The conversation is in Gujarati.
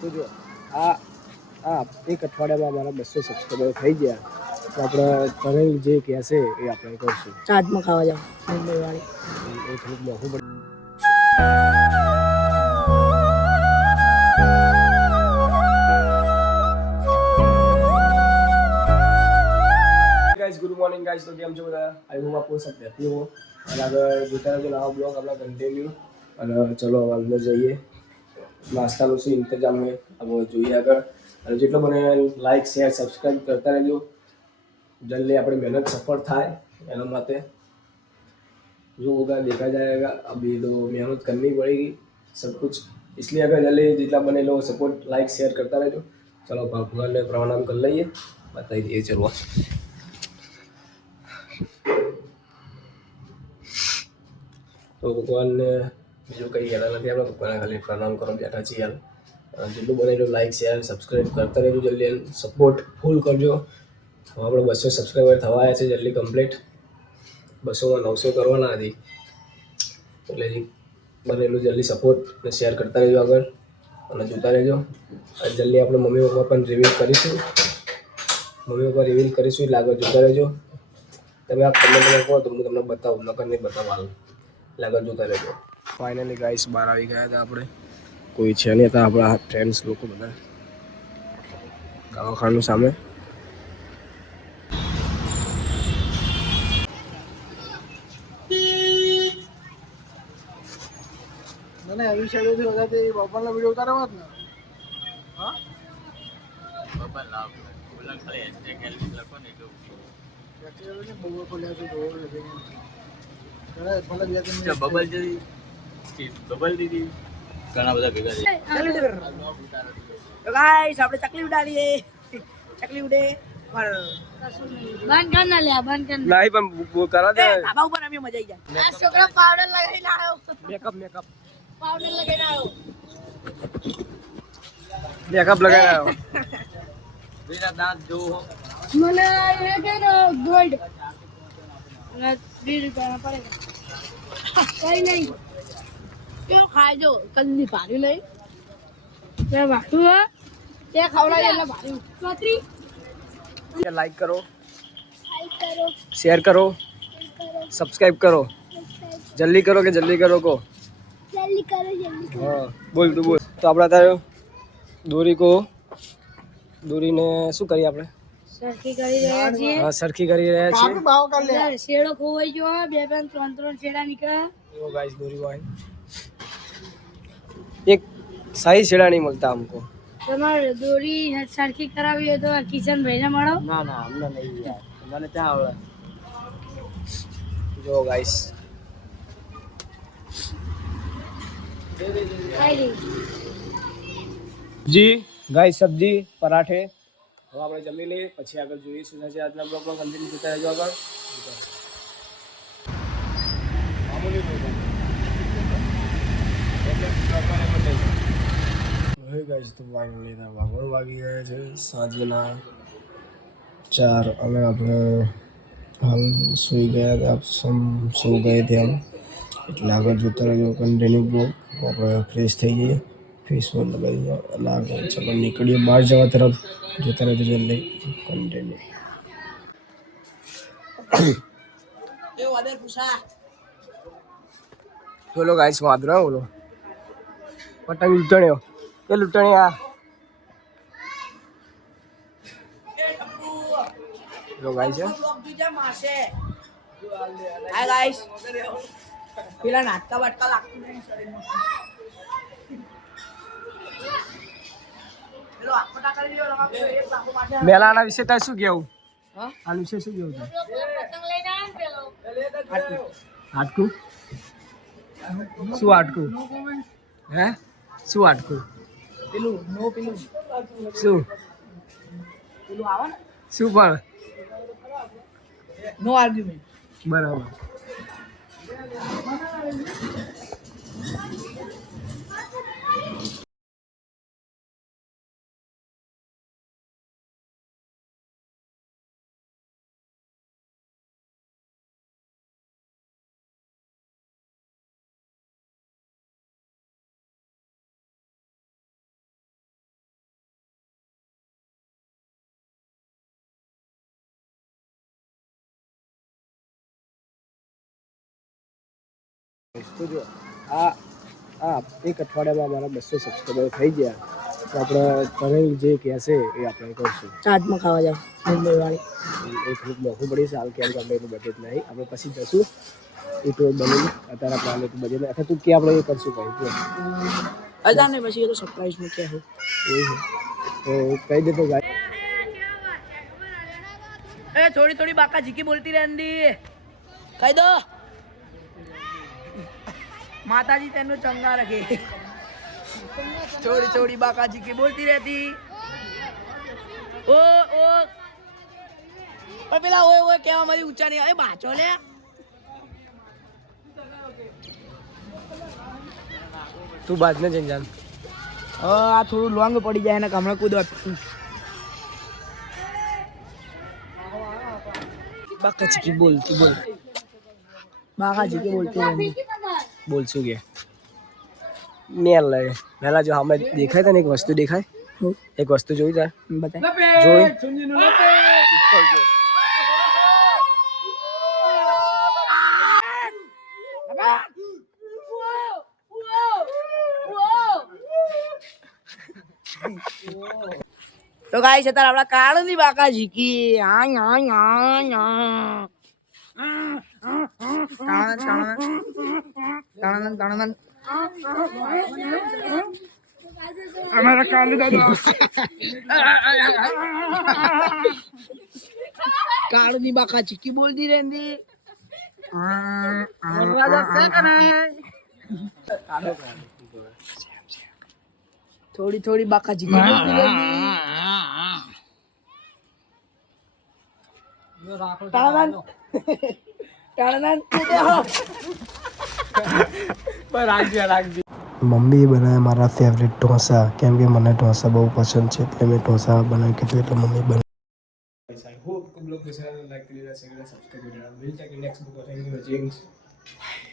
તો જો આ એક અઠવાડિયામાં અમારા 200 સબસ્ક્રાઈબર થઈ ગયા તો આપણે તરેલ જે કહેશે એ આપણે કરશું. ચાટમાં ખાવા જાવ મુંબઈ વાળી એ થોડુંક મોંઘું પડે. ગુડ મોર્નિંગ ગાઈસ, તો કેમ છો બધા? આઈ હોપ આપકો सब रहती हो और अगर જોતા રહેજો નવા બ્લોગ આપણા કન્ટિન્યુ. અને ચલો અંદર જઈએ. નાસ્તાનો શું ઇંતજામ છે હવે જોઈએ આગળ. અને જેટલો મને લાઈક શેર સબસ્ક્રાઈબ કરતા રહેજો. जल्दी अपनी मेहनत सफल थाय एना माते जो होगा देखा जाएगा. अभी तो मेहनत करनी पड़ेगी सब कुछ, इसलिए अगर जल्दी जितना बने लोग सपोर्ट लाइक शेयर करता रहो. चलो भगवान ने प्रणाम कर लीजिए, बताई दिए. चलो तो भगवान ने बीजू कहीं कहना नहीं, આપણે ભગવાન ખાલી પ્રણામ કરો બેઠા છીએ હાલ. જેટલું બને એટલું લાઈક શેર સબસ્ક્રાઈબ કરતા રહેજો. જલ્દી સપોર્ટ ફૂલ કરજો. હવે આપણે 200 સબસ્ક્રાઈબર થવા આવ્યા છે જલ્દી કમ્પ્લીટ. 200માં 900 કરવાના હતી એટલે બને એટલું જલ્દી સપોર્ટ અને શેર કરતા રહેજો આગળ અને જોતા રહેજો. જલ્દી આપણે મમ્મી પપ્પા પણ રિવીલ કરીશું. મમ્મી પપ્પા રિવીલ કરીશું એટલે આગળ જોતા રહેજો. તમે આ કમેન્ટમાં કહો તો હું તમને બતાવું, નકર નહીં બતાવવા હાલ. એટલે આગળ જોતા રહેજો. ફાઇનલી ગાઈસ બહાર આવી ગયા હતા આપણે. કોઈ છે નહીં હતા આપણા ફ્રેન્ડ્સ લોકો બધા દવાખાનું સામે. મને આવી સાઈડથી વધારે તે બપોરના વિડિયો ઉતારવા જ ને. હા બપોર લાવ બોલન ખાલી હેશટેગ લખો ને જો હેશટેગ ને બબલ ખોલ્યા છે જોર લગે કરે ભલે ગયા તો બબલ જતી બબલ દીદી ઘણા બધા ભેગા છે. તો ગાઈસ આપણે ચકલી ઉડાડીએ. ચકલી ઉડે પર બંધ કર ના લે, બંધ કર ના. નહીં પણ કરા દે ધાબા ઉપર અમે મજા આવી જાય. આ છોકરા પાવડર લગાવીને આવ્યો. મેકઅપ પાવડર લગાવીને આવ્યો. મેકઅપ લગાવીને આવ્યો. બીના દાંત જો મને એ કે ગોલ્ડ ના 20 રૂપિયા પડેગા. કઈ નહીં કેવો ખાજો કલ્લી ભારી લઈ તે વાટું હે તે ખવડાય એટલે ભારી ચોતરી. लाइक करो, शेयर करो, सब्सक्राइब करो. जल्दी करो कि जल्दी करो को जल्दी करो. हाँ बोल तू बोल. तो આપણે તારે દોરીને શું કરીએ આપણે? સરખી કરી રહ્યા છીએ. હા સરખી કરી રહ્યા છીએ. ભાવ કર લે. શેડો ખોવાઈ ગયો, બે બે ત્રણ શેડા નીકળ્યા. ઓ ગાઈસ દોરી ભાઈ એક સही શેડા नहीं मिलता हमको. તમારે દોરી સરખી કરાવી હોય તો કિશન ભાઈને મળો. ના ના અમને નહીં યાર, મને ત્યાં આવડે. જો ગાઈસ જી ગાઈસ સબ્જી પરાઠે હવે આપણે જમી લઈએ પછી આગળ જોઈએ શું થશે. આજના બ્લોગમાં કન્ટિન્યુ જોતા રહેજો આગળ. હવે ગાઈસ તો ફાઇનલી વાગણ વાગી ગયા છે સાંજના 4 અને આપણે હાલ સૂઈ ગયા હતા. સૂ ગયે थे हम એટલે આગળ જોતા રહ્યો કન્ટિન્યુ બ્લોગ. આપણે ફ્રેશ થઈ જઈએ, ફેસ વોશ લગાવી દઈએ અને આગળ ચલો નીકળીએ બહાર જવા તરફ. જોતા રહેજો જલ્દી કન્ટિન્યુ. બોલો ગાઈસ વાદરા બોલો પતંગ લૂંટણ્યો એ લૂંટણ્યા. જો ગાઈસ છે હાય ગાઈસ પેલા નાટકા બટકા લાગતું નહીં શરીરમાં. પેલો આખોટા કરી લ્યો રમા પેલો એક લાખો પાછા. મેલાના વિશે તાર શું કહેવું? હા આ વિશે શું કહેવું છે? પતંગ લઈને આવ પેલો હાટકું શું હાટકું હે શું હાટકું પેલું નો પેલું શું પેલું આવે ને શું પણ નો આર્ગ્યુમેન્ટ બરાબર. તો જો આ એક અઠવાડિયામાં અમારા 200 સબસ્ક્રાઈબર થઈ ગયા તો આપણે તરેલ જે કહેશે એ આપણે કરશું. ચાટમાં ખાવા જાવ મુંબઈવાળી એ થોડુંક મોંઘું પડી સાલ કેમ કે આપણે એટલું બજેટ નહીં. આપણે પછી જશું યુટ્યુબ બની અત્યારે આપણે એટલું બજેટ નહીં. અથવા તું કે આપણે એ કરશું ભાઈ અજા ને પછી એ તો સરપ્રાઈઝમાં કે હું તો કહી દે તો ગાય ए थोड़ी थोड़ी बाका जी की बोलती रहती कह दो माता जी तेन चंगा रखे छोड़ी छोड़ी बाका जी की बोलती रहती ओ पेला ओए क्या हमारी ऊंचा नहीं अरे बाचो ले तू बात में जन जान आ थोड़ा लॉन्ग पड़ी जाए ना कमरा कूद बाकाजी की बोलती बोल बाकाजी की बोलती रहती बोल શું કે મેલ લે પહેલા જો અમે દેખાય તને એક વસ્તુ દેખાય એક વસ્તુ જોઈ જા બતાય જોઈ ઉપર જો तो गाइस અત્યારે આપડા કાળની બાકાજી કી हमारा कालू दादा कालू बाका चिक्की बोलती रहती थोड़ी थोड़ी बाका चिक्की बोलती रहती मम्मी बनाया मारा फेवरेट ढोसा केम के मने ढोसा बहुत पसंद है એટલે મેં ઢોસા બનાવી કે એટલે મમ્મી બના आई होप तुम लोग के साथ लाइक करिएगा शेयर करिएगा सब्सक्राइब करिएगा मिलते हैं नेक्स्ट वीडियो में थैंक यू